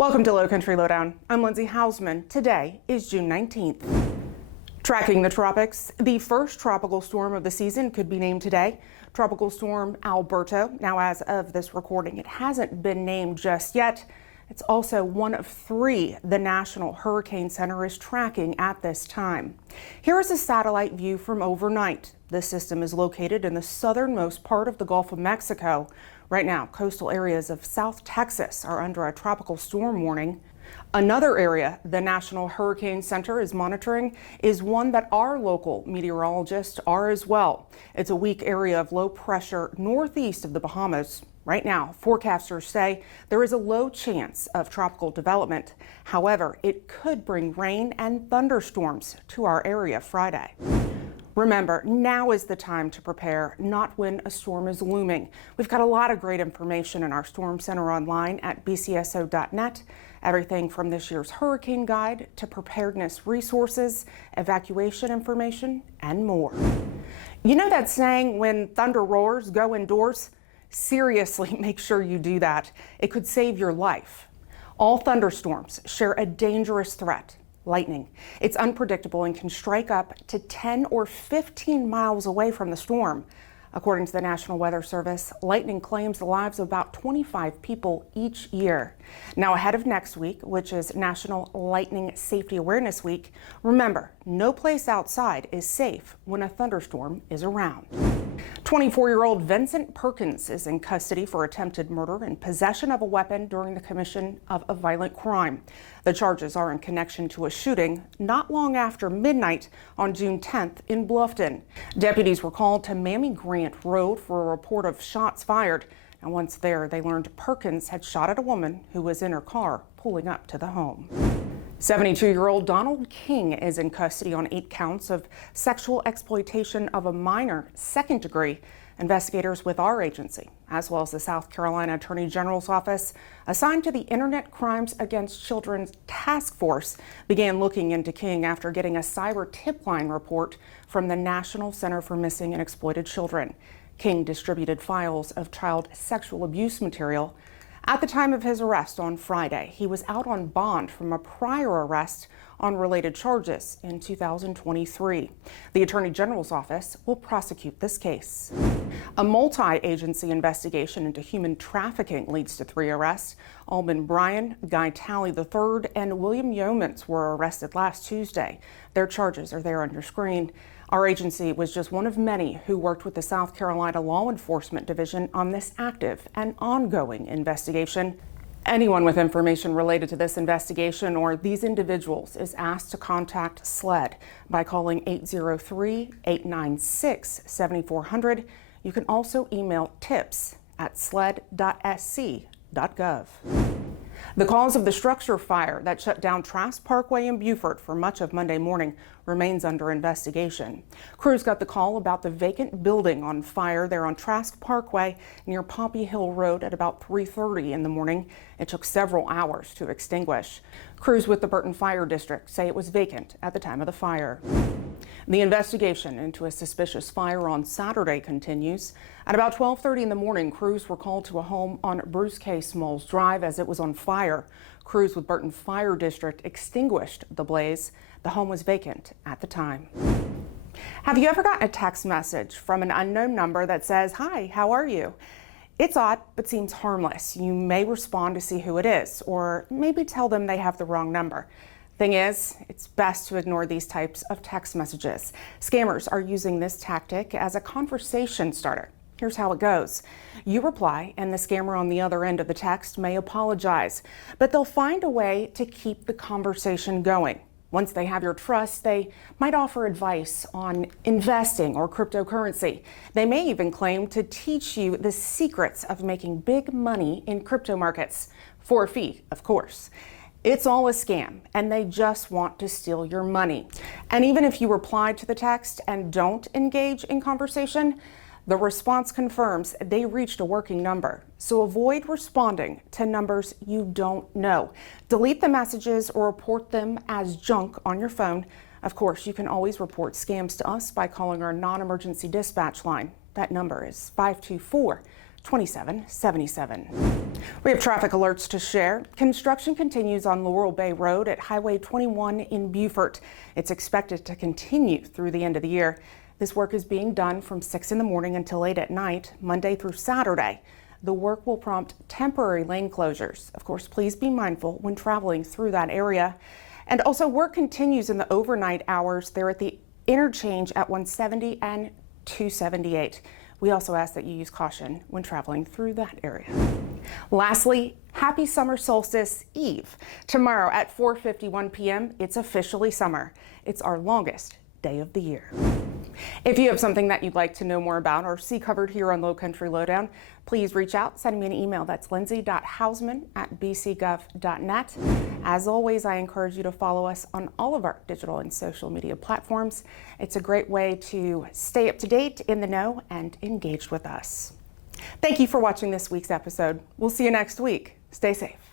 Welcome to Lowcountry Lowdown. I'm Lindsay Hausman. Today is June 19th. Tracking the tropics, the first tropical storm of the season could be named today. Tropical Storm Alberto. Now, as of this recording, it hasn't been named just yet. It's also one of three the National Hurricane Center is tracking at this time. Here is a satellite view from overnight. This system is located in the southernmost part of the Gulf of Mexico. Right now, coastal areas of South Texas are under a tropical storm warning. Another area the National Hurricane Center is monitoring is one that our local meteorologists are as well. It's a weak area of low pressure northeast of the Bahamas. Right now, forecasters say there is a low chance of tropical development. However, it could bring rain and thunderstorms to our area Friday. Remember, now is the time to prepare, not when a storm is looming. We've got a lot of great information in our Storm Center online at bcso.net. Everything from this year's hurricane guide to preparedness resources, evacuation information, and more. You know that saying, when thunder roars, go indoors? Seriously, make sure you do that. It could save your life. All thunderstorms share a dangerous threat. Lightning. It's unpredictable and can strike up to 10 or 15 miles away from the storm. According to the National Weather Service, lightning claims the lives of about 25 people each year. Now, ahead of next week, which is National Lightning Safety Awareness Week, remember, no place outside is safe when a thunderstorm is around. 24-year-old Vincent Perkins is in custody for attempted murder and possession of a weapon during the commission of a violent crime. The charges are in connection to a shooting not long after midnight on June 10th in Beaufort. Deputies were called to Mammy Grant Road for a report of shots fired. And once there, they learned Perkins had shot at a woman who was in her car pulling up to the home. 72-year-old Donald King is in custody on 8 counts of sexual exploitation of a minor, second degree. Investigators with our agency, as well as the South Carolina Attorney General's office, assigned to the Internet Crimes Against Children Task Force, began looking into King after getting a cyber tip line report from the National Center for Missing and Exploited Children. King distributed files of child sexual abuse material. At the time of his arrest on Friday, he was out on bond from a prior arrest on related charges in 2023. The Attorney General's office will prosecute this case. A multi-agency investigation into human trafficking leads to 3 arrests. Alban Bryan, Guy Talley III, and William Yeomans were arrested last Tuesday. Their charges are there on your screen. Our agency was just one of many who worked with the South Carolina Law Enforcement Division on this active and ongoing investigation. Anyone with information related to this investigation or these individuals is asked to contact SLED by calling 803-896-7400. You can also email tips@sled.sc.gov. The cause of the structure fire that shut down Trask Parkway in Beaufort for much of Monday morning remains under investigation. Crews got the call about the vacant building on fire there on Trask Parkway near Poppy Hill Road at about 3:30 in the morning. It took several hours to extinguish. Crews with the Burton Fire District say it was vacant at the time of the fire. The investigation into a suspicious fire on Saturday continues. At about 12:30 in the morning, crews were called to a home on Bruce K. Smalls Drive as it was on fire. Crews with Burton Fire District extinguished the blaze. The home was vacant at the time. Have you ever gotten a text message from an unknown number that says, "Hi, how are you?" It's odd, but seems harmless. You may respond to see who it is, or maybe tell them they have the wrong number. Thing is, it's best to ignore these types of text messages. Scammers are using this tactic as a conversation starter. Here's how it goes. You reply, and the scammer on the other end of the text may apologize, but they'll find a way to keep the conversation going. Once they have your trust, they might offer advice on investing or cryptocurrency. They may even claim to teach you the secrets of making big money in crypto markets, for a fee, of course. It's all a scam, and they just want to steal your money. And even if you reply to the text and don't engage in conversation, the response confirms they reached a working number. So avoid responding to numbers you don't know. Delete the messages or report them as junk on your phone. Of course, you can always report scams to us by calling our non-emergency dispatch line. That number is 524 2777. We have traffic alerts to share. Construction continues on Laurel Bay Road at Highway 21 in Beaufort. It's expected to continue through the end of the year. This work is being done from 6 in the morning until 8 at night, Monday through Saturday. The work will prompt temporary lane closures. Of course, please be mindful when traveling through that area. And also, work continues in the overnight hours there at the interchange at 170 and 278. We also ask that you use caution when traveling through that area. Lastly, happy summer solstice eve. Tomorrow at 4:51 p.m., it's officially summer. It's our longest day of the year. If you have something that you'd like to know more about or see covered here on Lowcountry Lowdown, please reach out, send me an email. That's lindsay.hausman@bcgov.net. As always, I encourage you to follow us on all of our digital and social media platforms. It's a great way to stay up to date, in the know, and engaged with us. Thank you for watching this week's episode. We'll see you next week. Stay safe.